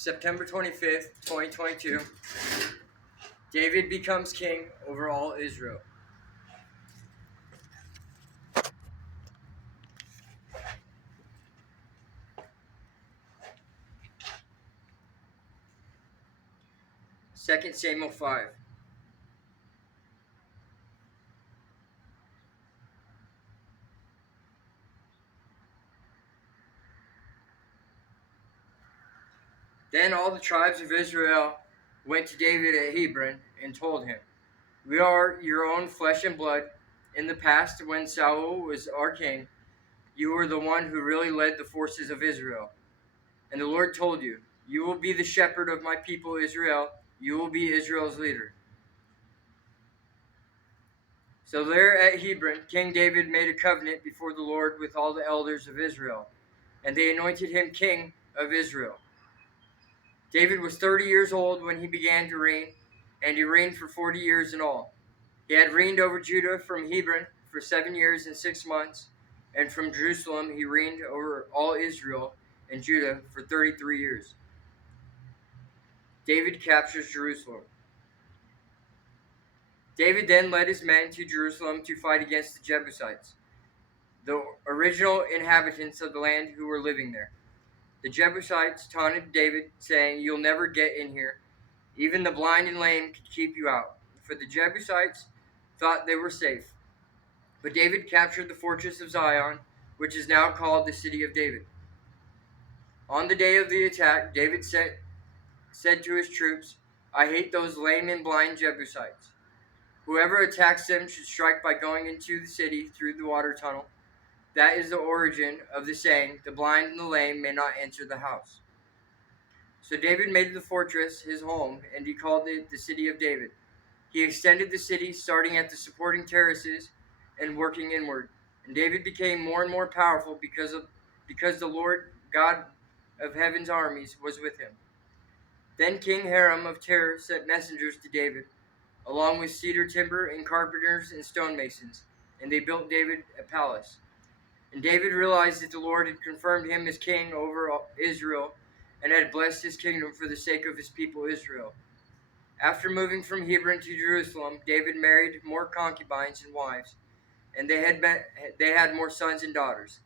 September 25th, 2022, David becomes king over all Israel. Second Samuel 5. Then all the tribes of Israel went to David at Hebron and told him, "We are your own flesh and blood. In the past, when Saul was our king, you were the one who really led the forces of Israel. And the Lord told you, 'You will be the shepherd of my people Israel. You will be Israel's leader.'" So there at Hebron, King David made a covenant before the Lord with all the elders of Israel, and they anointed him king of Israel. David was 30 years old when he began to reign, and he reigned for 40 years in all. He had reigned over Judah from Hebron for 7 years and 6 months, and from Jerusalem he reigned over all Israel and Judah for 33 years. David captures Jerusalem. David then led his men to Jerusalem to fight against the Jebusites, the original inhabitants of the land who were living there. The Jebusites taunted David, saying, "You'll never get in here. Even the blind and lame could keep you out." For the Jebusites thought they were safe. But David captured the fortress of Zion, which is now called the City of David. On the day of the attack, David said to his troops, "I hate those lame and blind Jebusites. Whoever attacks them should strike by going into the city through the water tunnel. That is the origin of the saying, 'The blind and the lame may not enter the house.'" So David made the fortress his home, and he called it the City of David. He extended the city, starting at the supporting terraces and working inward. And David became more and more powerful because the Lord God of heaven's armies was with him. Then King Hiram of Tyre sent messengers to David, along with cedar timber and carpenters and stonemasons, and they built David a palace. And David realized that the Lord had confirmed him as king over Israel and had blessed his kingdom for the sake of his people Israel. After moving from Hebron to Jerusalem, David married more concubines and wives, and they had more sons and daughters.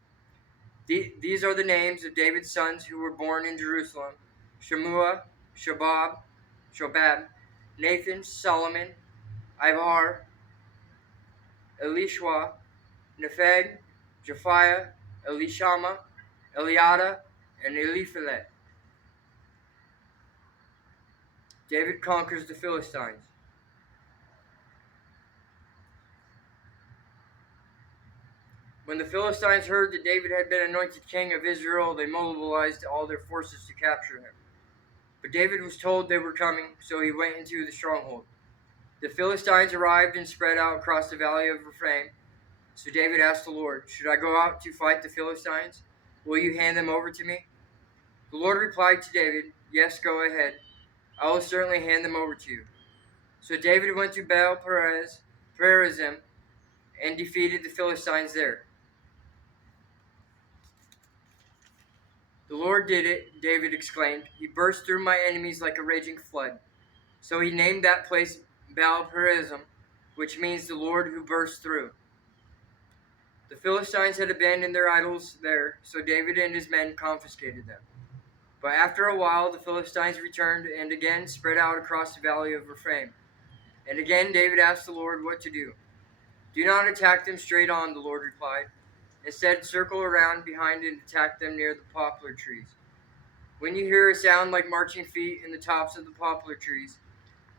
These are the names of David's sons who were born in Jerusalem: Shemua, Shobab, Nathan, Solomon, Ibhar, Elishua, Nepheg, Japhiah, Elishama, Eliada, and Eliphelet. David conquers the Philistines. When the Philistines heard that David had been anointed king of Israel, they mobilized all their forces to capture him. But David was told they were coming, so he went into the stronghold. The Philistines arrived and spread out across the valley of Rephaim. So David asked the Lord, "Should I go out to fight the Philistines? Will you hand them over to me?" The Lord replied to David, "Yes, go ahead. I will certainly hand them over to you." So David went to Baal Perazim, and defeated the Philistines there. "The Lord did it," David exclaimed. "He burst through my enemies like a raging flood." So he named that place Baal Perazim, which means the Lord who burst through. The Philistines had abandoned their idols there, so David and his men confiscated them. But after a while, the Philistines returned and again spread out across the valley of Rephaim. And again David asked the Lord what to do. "Do not attack them straight on," the Lord replied. "Instead, circle around behind and attack them near the poplar trees. When you hear a sound like marching feet in the tops of the poplar trees,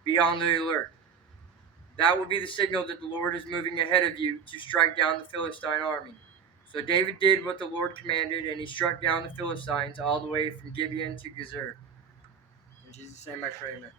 be on the alert. That will be the signal that the Lord is moving ahead of you to strike down the Philistine army." So David did what the Lord commanded, and he struck down the Philistines all the way from Gibeon to Gezer. In Jesus' name I pray, amen.